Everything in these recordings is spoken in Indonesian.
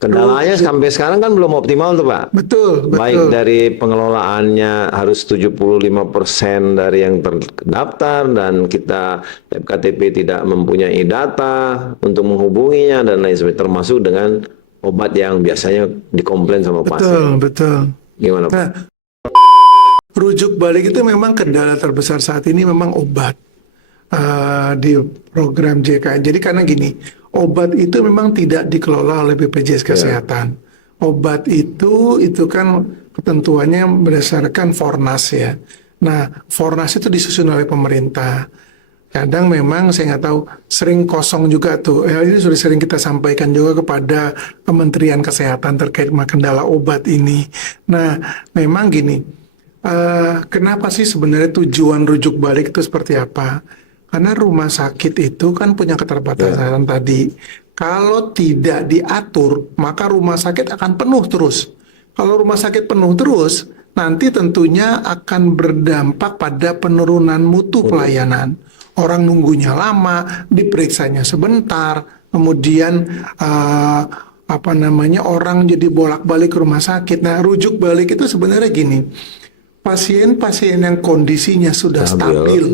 Kendalanya sampai sekarang kan belum optimal tuh Pak. Betul, Baik betul. dari pengelolaannya harus 75% dari yang terdaftar dan kita FKTP tidak mempunyai data untuk menghubunginya dan lain sebagainya termasuk dengan obat yang biasanya dikomplain sama pasien. Betul, betul. Gimana Pak? Nah, rujuk balik itu memang kendala terbesar saat ini memang obat di program JKN. Jadi karena gini, obat itu memang tidak dikelola oleh BPJS Ya, Kesehatan. Obat itu kan ketentuannya berdasarkan Fornas ya. Nah, Fornas itu disusun oleh pemerintah. Kadang memang saya nggak tahu, sering kosong juga tuh. Ini sudah sering kita sampaikan juga kepada Kementerian Kesehatan terkait sama kendala obat ini. Nah, memang gini, kenapa sih sebenarnya tujuan rujuk balik itu seperti apa? Karena rumah sakit itu kan punya ya, keterbatasan tadi. Kalau tidak diatur, maka rumah sakit akan penuh terus. Kalau rumah sakit penuh terus, nanti tentunya akan berdampak pada penurunan mutu untuk pelayanan. Orang nunggunya lama, diperiksanya sebentar, kemudian apa namanya orang jadi bolak-balik ke rumah sakit. Nah, rujuk balik itu sebenarnya gini, pasien-pasien yang kondisinya sudah stabil. stabil,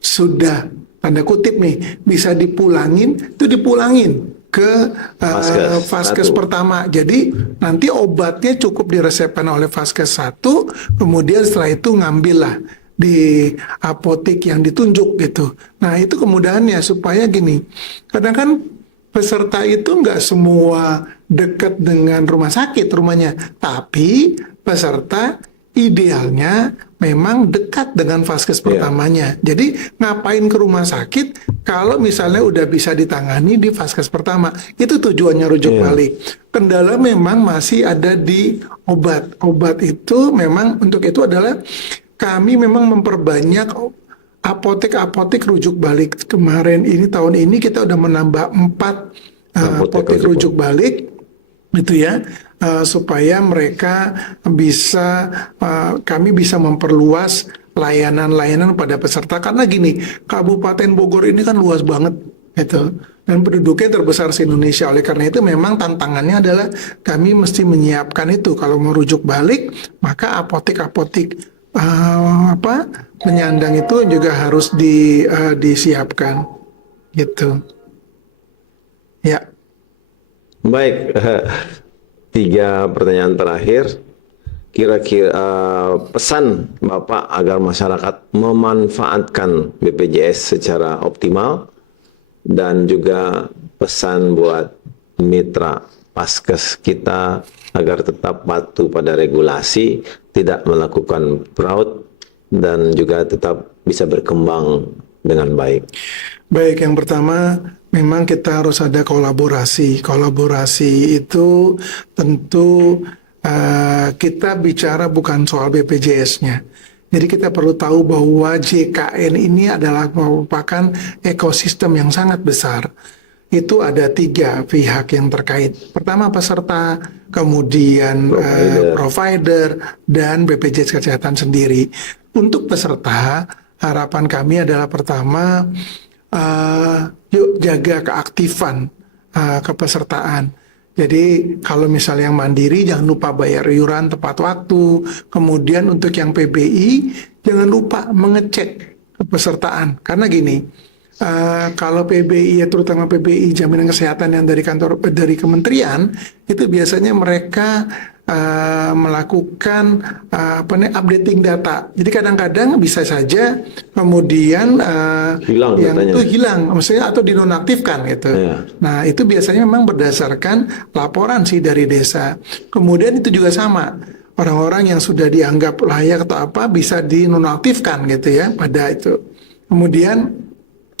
sudah tanda kutip nih bisa dipulangin, itu dipulangin ke Vaskes vaskes satu. pertama. Jadi nanti obatnya cukup diresepkan oleh vaskes satu, kemudian setelah itu ngambillah di apotek yang ditunjuk gitu. Nah itu kemudahannya supaya gini, kadang kan peserta itu nggak semua dekat dengan rumah sakit rumahnya, tapi peserta idealnya memang dekat dengan vaskes Ya, pertamanya. Jadi ngapain ke rumah sakit kalau misalnya udah bisa ditangani di vaskes pertama. Itu tujuannya rujuk ya. balik. Kendala memang masih ada di obat. Obat itu memang untuk itu adalah kami memang memperbanyak apotek-apotek rujuk balik. Kemarin ini tahun ini kita udah menambah 4 Apotek apotek rujuk rujuk Bang. balik gitu ya, supaya mereka bisa kami bisa memperluas layanan-layanan pada peserta karena gini, Kabupaten Bogor ini kan luas banget gitu dan penduduknya terbesar se Indonesia. Oleh karena itu memang tantangannya adalah kami mesti menyiapkan itu. Kalau merujuk balik maka apotek-apotek apa penyandang itu juga harus disiapkan gitu ya. Baik, tiga pertanyaan terakhir. Kira-kira pesan Bapak agar masyarakat memanfaatkan BPJS secara optimal dan juga pesan buat mitra Paskes kita agar tetap patuh pada regulasi, tidak melakukan fraud dan juga tetap bisa berkembang dengan baik. Baik, yang pertama memang kita harus ada kolaborasi. Kolaborasi itu tentu kita bicara bukan soal BPJS-nya. Jadi kita perlu tahu bahwa JKN ini adalah merupakan ekosistem yang sangat besar. Itu ada 3 pihak yang terkait. Pertama peserta, kemudian Provider. provider, dan BPJS Kesehatan sendiri. Untuk peserta, harapan kami adalah pertama, yuk jaga keaktifan kepesertaan. Jadi kalau misalnya yang mandiri jangan lupa bayar iuran tepat waktu. Kemudian untuk yang PBI jangan lupa mengecek kepesertaan. Karena gini, kalau PBI ya terutama PBI jaminan kesehatan yang dari kantor dari kementerian itu biasanya mereka melakukan apa nih updating data. Jadi kadang-kadang bisa saja kemudian Hilang yang datanya. itu hilang, maksudnya atau dinonaktifkan gitu. Ya. Nah itu biasanya memang berdasarkan laporan sih dari desa. Kemudian itu juga sama. Orang-orang yang sudah dianggap layak atau apa bisa dinonaktifkan gitu ya pada itu. Kemudian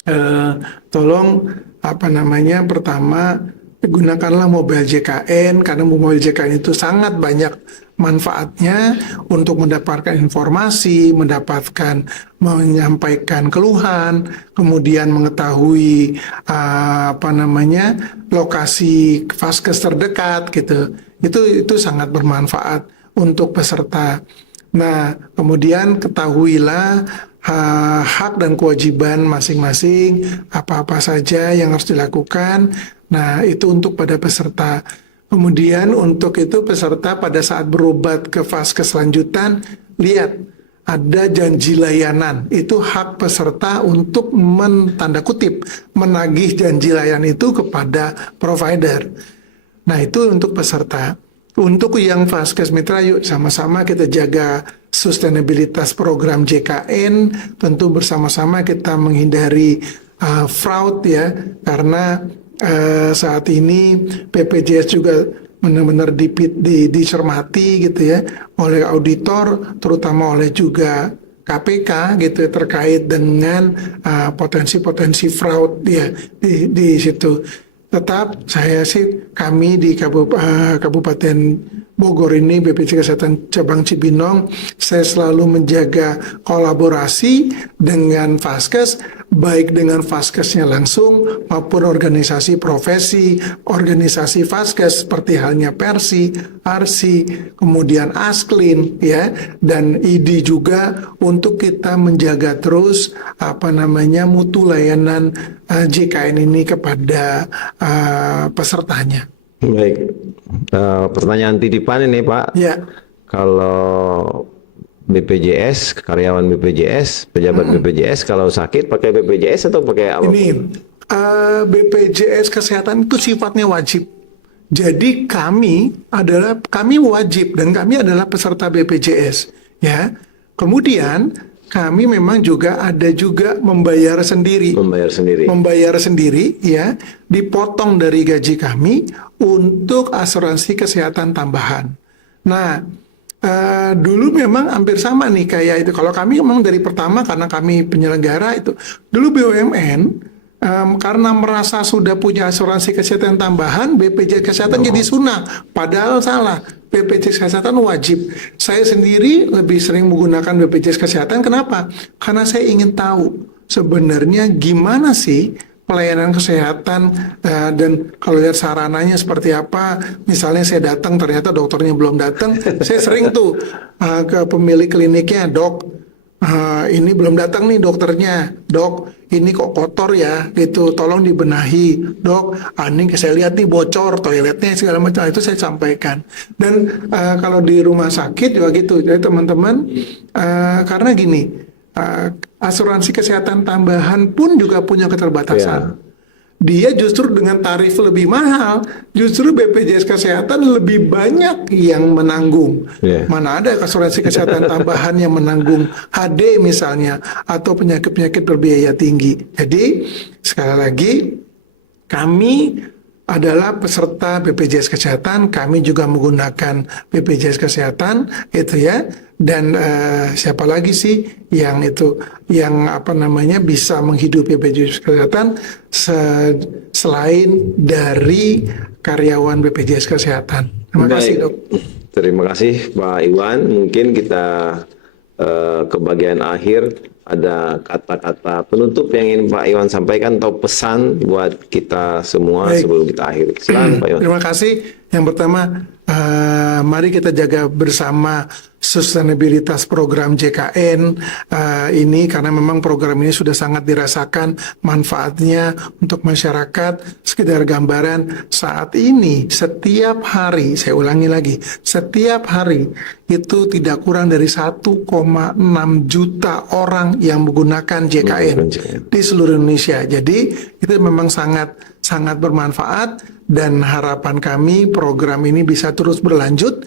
eh, tolong apa namanya pertama gunakanlah mobile JKN karena mobile JKN itu sangat banyak manfaatnya untuk mendapatkan informasi, mendapatkan menyampaikan keluhan, kemudian mengetahui apa namanya lokasi vaskes terdekat gitu. Itu sangat bermanfaat untuk peserta. Nah, kemudian ketahuilah hak dan kewajiban masing-masing, apa-apa saja yang harus dilakukan. Nah, itu untuk pada peserta. Kemudian untuk itu peserta pada saat berobat ke fase lanjutan, lihat ada janji layanan. Itu hak peserta untuk tanda kutip menagih janji layanan itu kepada provider. Nah, itu untuk peserta. Untuk yang Vaskes Mitra, yuk sama-sama kita jaga sustainabilitas program JKN. Tentu bersama-sama kita menghindari fraud ya, karena saat ini BPJS juga benar-benar dicermati gitu ya oleh auditor, terutama oleh juga KPK gitu ya, terkait dengan potensi-potensi fraud ya di situ. Tetap kami di Kabupaten Bogor ini, BPJS Kesehatan Cabang Cibinong, saya selalu menjaga kolaborasi dengan Vaskes, baik dengan Vaskesnya langsung maupun organisasi profesi, organisasi Vaskes seperti halnya Persi, Arsi, kemudian Asklin ya, dan ID juga, untuk kita menjaga terus mutu layanan JKN ini kepada pesertanya. Baik, pertanyaan titipan ini Pak. Ya. Kalau BPJS, karyawan BPJS, pejabat BPJS, kalau sakit pakai BPJS atau pakai apa? Ini BPJS Kesehatan itu sifatnya wajib. Jadi kami wajib dan kami adalah peserta BPJS. Ya. Kemudian kami memang ada juga membayar sendiri. Membayar sendiri ya, dipotong dari gaji kami untuk asuransi kesehatan tambahan. Nah, dulu memang hampir sama nih kayak itu. Kalau kami memang dari pertama, karena kami penyelenggara itu, dulu BUMN karena merasa sudah punya asuransi kesehatan tambahan, BPJS Kesehatan jadi sunnah. Padahal salah. BPJS Kesehatan wajib. Saya sendiri lebih sering menggunakan BPJS Kesehatan. Kenapa? Karena saya ingin tahu sebenarnya gimana sih pelayanan kesehatan, dan kalau lihat sarananya seperti apa. Misalnya saya datang ternyata dokternya belum datang, saya sering tuh ke pemilik kliniknya, dok, ini belum datang nih dokternya, dok, ini kok kotor ya, gitu, tolong dibenahi, dok, ini saya lihat nih bocor toiletnya segala macam. Itu saya sampaikan. Dan kalau di rumah sakit juga gitu. Jadi teman-teman, karena gini, asuransi kesehatan tambahan pun juga punya keterbatasan. Yeah. Dia justru dengan tarif lebih mahal, justru BPJS Kesehatan lebih banyak yang menanggung. Yeah. Mana ada asuransi kesehatan tambahan yang menanggung HD misalnya, atau penyakit-penyakit berbiaya tinggi. Jadi sekali lagi, kami adalah peserta BPJS Kesehatan, kami juga menggunakan BPJS Kesehatan, gitu ya. Dan siapa lagi sih yang bisa menghidupi BPJS Kesehatan selain dari karyawan BPJS Kesehatan. Terima kasih, Dok. Terima kasih Pak Iwan. Mungkin kita ke bagian akhir, ada kata-kata penutup yang ingin Pak Iwan sampaikan atau pesan buat kita semua. Baik. Sebelum kita akhiri. Silakan Pak Iwan. Terima kasih. Yang pertama, mari kita jaga bersama sustainabilitas program JKN ini, karena memang program ini sudah sangat dirasakan manfaatnya untuk masyarakat. Sekedar gambaran, saat ini setiap hari, saya ulangi lagi, setiap hari itu tidak kurang dari 1,6 juta orang yang menggunakan JKN di seluruh Indonesia. Jadi itu memang sangat bermanfaat, dan harapan kami program ini bisa terus berlanjut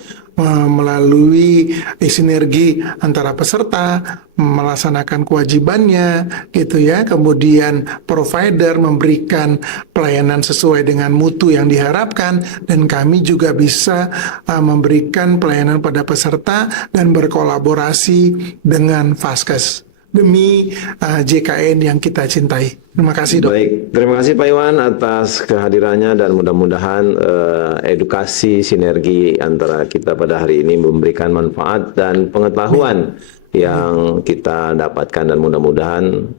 melalui sinergi antara peserta melaksanakan kewajibannya, gitu ya. Kemudian provider memberikan pelayanan sesuai dengan mutu yang diharapkan, dan kami juga bisa memberikan pelayanan pada peserta dan berkolaborasi dengan Vaskes demi JKN yang kita cintai. Terima kasih, Dok. Baik, terima kasih Pak Iwan atas kehadirannya, dan mudah-mudahan edukasi sinergi antara kita pada hari ini memberikan manfaat dan pengetahuan yang kita dapatkan, dan mudah-mudahan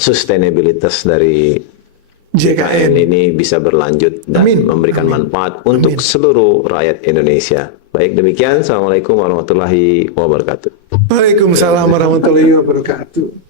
sustainabilitas dari JKN ini bisa berlanjut dan memberikan manfaat untuk seluruh rakyat Indonesia. Baik, demikian. Assalamualaikum warahmatullahi wabarakatuh. Waalaikumsalam warahmatullahi wabarakatuh.